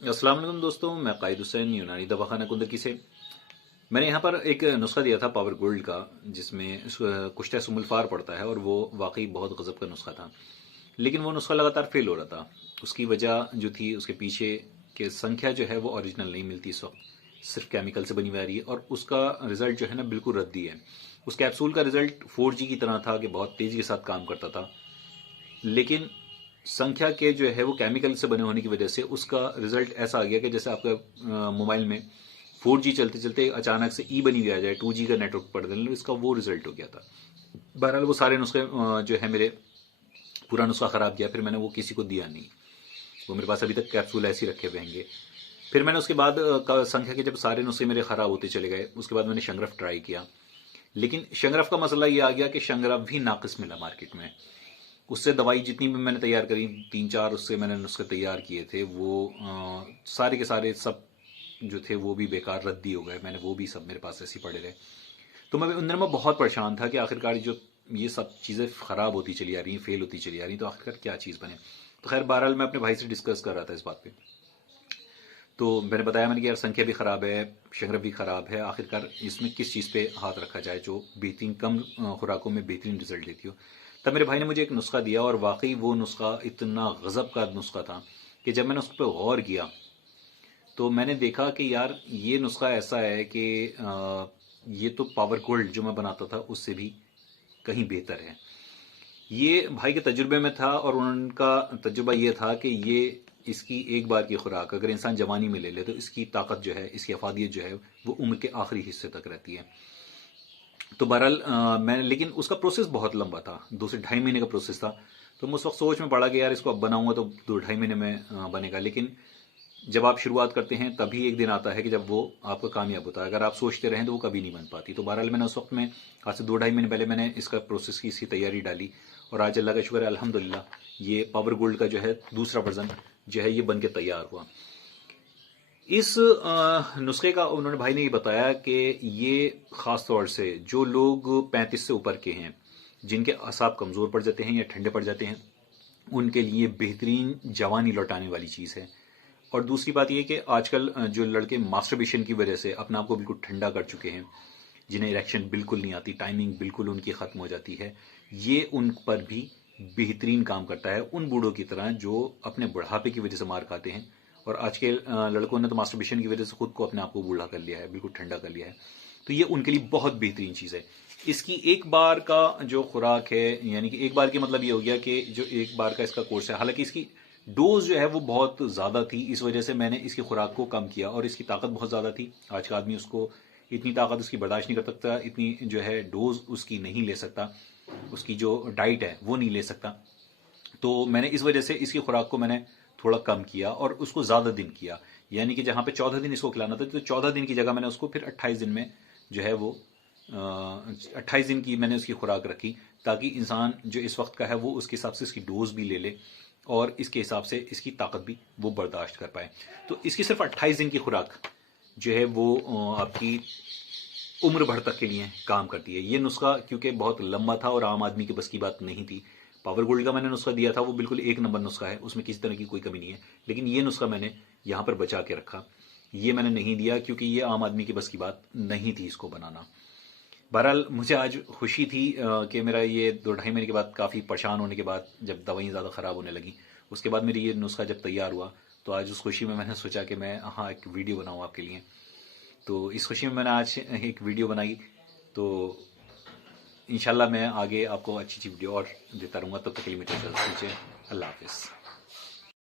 अस्सलाम वालेकुम दोस्तों, मैं कायद हुसैन यूनानी दवाखाना कुंदकी से। मैंने यहाँ पर एक नुस्खा दिया था पावर गोल्ड का, जिसमें कुश्ता सुमुलफार पड़ता है और वो वाकई बहुत गजब का नुस्खा था। लेकिन वो नुस्खा लगातार फेल हो रहा था। उसकी वजह जो थी, उसके पीछे के संख्या जो है वो ओरिजिनल नहीं मिलती इस वक्त, सिर्फ केमिकल से बनी हुई आ रही है और उसका रिजल्ट जो है ना बिल्कुल रद्दी है। उस कैप्सूल का रिजल्ट 4G की तरह था कि बहुत तेज़ी के साथ काम करता था, लेकिन संख्या के जो है वो केमिकल से बने होने की वजह से उसका रिजल्ट ऐसा आ गया कि जैसे आपका मोबाइल में 4G चलते चलते अचानक से ई बनी हुई आ जाए, 2G का नेटवर्क पड़ देने, इसका वो रिजल्ट हो गया था। बहरहाल वो सारे नुस्खे जो है मेरे पूरा नुस्खा ख़राब किया, फिर मैंने वो किसी को दिया नहीं। वो मेरे पास अभी तक कैप्सूल ऐसे ही रखे हुए होंगे। फिर मैंने उसके बाद का संख्या के जब सारे नुस्खे मेरे ख़राब होते चले गए, उसके बाद मैंने शंगरफ ट्राई किया। लेकिन शंगरफ का मसला ये आ गया कि शंगरफ भी नाकिस मिला मार्केट में। उससे दवाई जितनी भी मैंने तैयार करी, 3-4 उससे मैंने नुस्खे तैयार किए थे, वो सारे के सारे सब जो थे वो भी बेकार रद्दी हो गए। मैंने वो भी सब मेरे पास ऐसे ही पड़े रहे। तो मैं उन दिनों में बहुत परेशान था कि आखिरकार जो ये सब चीज़ें ख़राब होती चली आ रही हैं, फेल होती चली आ रही हैं, तो आखिरकार क्या चीज़ बने। तो खैर बहरहाल मैं अपने भाई से डिस्कस कर रहा था इस बात पे। तो मैंने बताया, मैंने कि यार संख्या भी ख़राब है, शंगरफ भी ख़राब है, आखिरकार इसमें किस चीज़ पे हाथ रखा जाए जो बेहतरीन कम खुराकों में बेहतरीन रिजल्ट देती हो। तब मेरे भाई ने मुझे एक नुस्खा दिया और वाकई वो नुस्खा इतना गज़ब का नुस्खा था कि जब मैंने उस पर गौर किया तो मैंने देखा कि यार ये नुस्खा ऐसा है कि ये तो पावर गोल्ड जो मैं बनाता था उससे भी कहीं बेहतर है। ये भाई के तजुर्बे में था और उनका तजुर्बा ये था कि ये इसकी एक बार की खुराक अगर इंसान जवानी में ले ले तो इसकी ताकत जो है, इसकी अफादियत जो है वो उम्र के आखिरी हिस्से तक रहती है। तो बहरहाल मैंने, लेकिन उसका प्रोसेस बहुत लंबा था, 2 से ढाई महीने का प्रोसेस था। तो मैं उस वक्त सोच में पड़ा कि यार इसको अब बनाऊंगा तो 2-2.5 महीने में बनेगा। लेकिन जब आप शुरुआत करते हैं तभी एक दिन आता है कि जब वो आपका कामयाब होता है। अगर आप सोचते रहें तो वो कभी नहीं बन पाती। तो बहरहाल मैंने उस वक्त में, आज से 2-2.5 महीने पहले मैंने इसका प्रोसेस की इसकी तैयारी डाली और आज अल्लाह का शुक्र है, अल्हम्दुलिल्लाह ये पावर गोल्ड का जो है दूसरा वर्जन जो है ये बन के तैयार हुआ। इस नुस्खे का उन्होंने, भाई ने ये बताया कि ये ख़ास तौर से जो लोग 35 से ऊपर के हैं, जिनके असाब कमज़ोर पड़ जाते हैं या ठंडे पड़ जाते हैं, उनके लिए बेहतरीन जवानी लौटाने वाली चीज़ है। और दूसरी बात यह कि आजकल जो लड़के मास्टरबेशन की वजह से अपने आप को बिल्कुल ठंडा कर चुके हैं, जिन्हें इरेक्शन बिल्कुल नहीं आती, टाइमिंग बिल्कुल उनकी ख़त्म हो जाती है, ये उन पर भी बेहतरीन काम करता है। उन बूढ़ों की तरह जो अपने बुढ़ापे की वजह से मार खाते हैं, और आज के लड़कों ने तो मास्टरबेशन की वजह से खुद को अपने आप को बूढ़ा कर लिया है, बिल्कुल ठंडा कर लिया है। तो ये उनके लिए बहुत बेहतरीन चीज़ है। इसकी एक बार का जो खुराक है, यानी कि एक बार के मतलब ये हो गया कि जो एक बार का इसका कोर्स है, हालांकि इसकी डोज जो है वो बहुत ज़्यादा थी, इस वजह से मैंने इसकी खुराक को कम किया। और इसकी ताकत बहुत ज़्यादा थी, आज का आदमी उसको इतनी ताकत उसकी बर्दाश्त नहीं कर सकता, इतनी जो है डोज उसकी नहीं ले सकता, उसकी जो डाइट है वो नहीं ले सकता। तो मैंने इस वजह से इसकी खुराक को मैंने थोड़ा कम किया और उसको ज़्यादा दिन किया। यानी कि जहाँ पे 14 दिन इसको खिलाना था, तो 14 दिन की जगह मैंने उसको फिर 28 दिन में जो है वो 28 दिन की मैंने उसकी खुराक रखी, ताकि इंसान जो इस वक्त का है वो उसके हिसाब से इसकी डोज भी ले ले और इसके हिसाब से इसकी ताकत भी वो बर्दाश्त कर पाए। तो इसकी सिर्फ 28 दिन की खुराक जो है वो आपकी उम्र भर तक के लिए काम करती है। ये नुस्खा क्योंकि बहुत लंबा था और आम आदमी के बस की बात नहीं थी। पावर गोल्ड का मैंने नुस्खा दिया था, वो बिल्कुल एक नंबर नुस्खा है, उसमें किसी तरह की कोई कमी नहीं है। लेकिन ये नुस्खा मैंने यहाँ पर बचा के रखा, ये मैंने नहीं दिया क्योंकि ये आम आदमी की बस की बात नहीं थी इसको बनाना। बहरहाल मुझे आज खुशी थी कि मेरा ये 2-2.5 महीने के बाद, काफ़ी परेशान होने के बाद, जब दवाइयाँ ज़्यादा ख़राब होने लगी, उसके बाद मेरी ये नुस्खा जब तैयार हुआ, तो आज उस खुशी में मैंने सोचा कि मैं हाँ एक वीडियो बनाऊँ आपके लिए। तो इस खुशी में मैंने आज एक वीडियो बनाई। तो इंशाल्लाह मैं आगे आपको अच्छी अच्छी वीडियो और देता रहूँगा। तब तक के लिए मुझे इजाज़त दीजिए। अल्लाह हाफिज़।